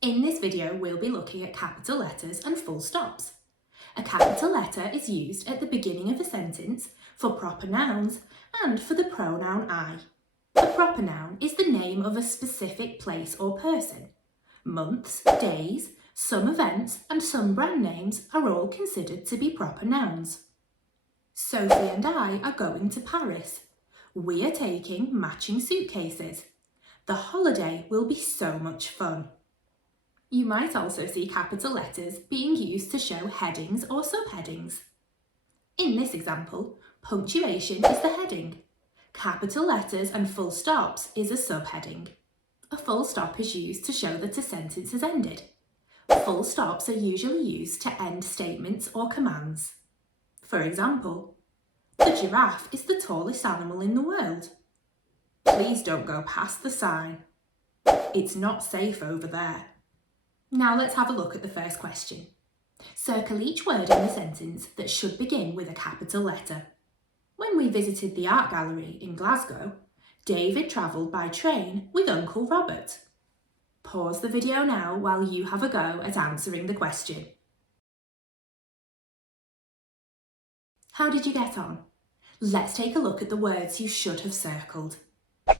In this video, we'll be looking at capital letters and full stops. A capital letter is used at the beginning of a sentence for proper nouns and for the pronoun I. A proper noun is the name of a specific place or person. Months, days, some events and some brand names are all considered to be proper nouns. Sophie and I are going to Paris. We are taking matching suitcases. The holiday will be so much fun. You might also see capital letters being used to show headings or subheadings. In this example, punctuation is the heading. Capital letters and full stops is a subheading. A full stop is used to show that a sentence has ended. Full stops are usually used to end statements or commands. For example, the giraffe is the tallest animal in the world. Please don't go past the sign. It's not safe over there. Now let's have a look at the first question. Circle each word in the sentence that should begin with a capital letter. When we visited the art gallery in Glasgow, David travelled by train with Uncle Robert. Pause the video now while you have a go at answering the question. How did you get on? Let's take a look at the words you should have circled.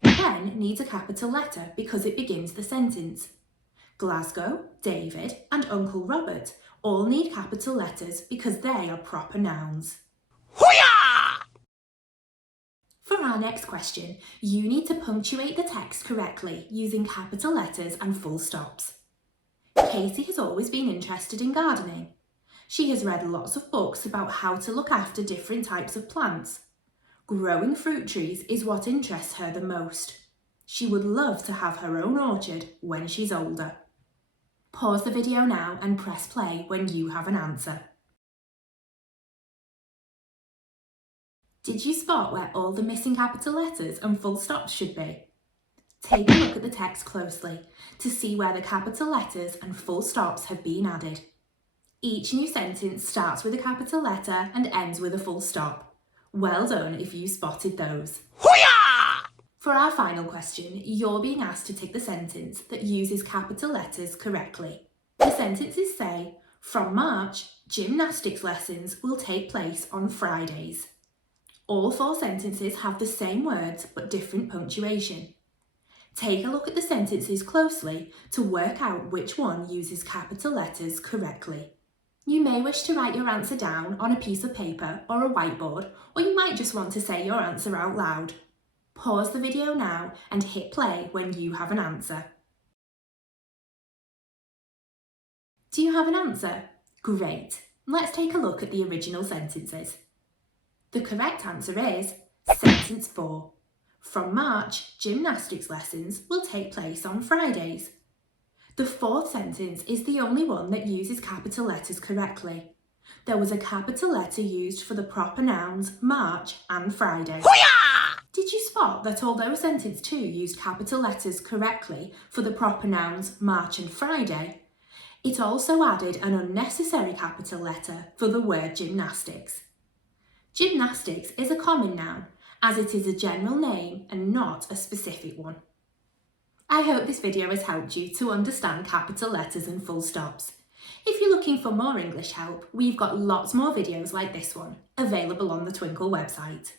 Pen needs a capital letter because it begins the sentence. Glasgow, David and Uncle Robert all need capital letters because they are proper nouns. Hoo-yah! For our next question, you need to punctuate the text correctly using capital letters and full stops. Katie has always been interested in gardening. She has read lots of books about how to look after different types of plants. Growing fruit trees is what interests her the most. She would love to have her own orchard when she's older. Pause the video now and press play when you have an answer. Did you spot where all the missing capital letters and full stops should be? Take a look at the text closely to see where the capital letters and full stops have been added. Each new sentence starts with a capital letter and ends with a full stop. Well done if you spotted those. Hoo-yah! For our final question, you're being asked to tick the sentence that uses capital letters correctly. The sentences say, from March, gymnastics lessons will take place on Fridays. All four sentences have the same words but different punctuation. Take a look at the sentences closely to work out which one uses capital letters correctly. You may wish to write your answer down on a piece of paper or a whiteboard, or you might just want to say your answer out loud. Pause the video now and hit play when you have an answer. Do you have an answer? Great. Let's take a look at the original sentences. The correct answer is sentence 4. From March, gymnastics lessons will take place on Fridays. The fourth sentence is the only one that uses capital letters correctly. There was a capital letter used for the proper nouns March and Friday. Hoo-yah! Did you spot that although sentence 2 used capital letters correctly for the proper nouns March and Friday, it also added an unnecessary capital letter for the word gymnastics. Gymnastics is a common noun, as it is a general name and not a specific one. I hope this video has helped you to understand capital letters and full stops. If you're looking for more English help, we've got lots more videos like this one available on the Twinkl website.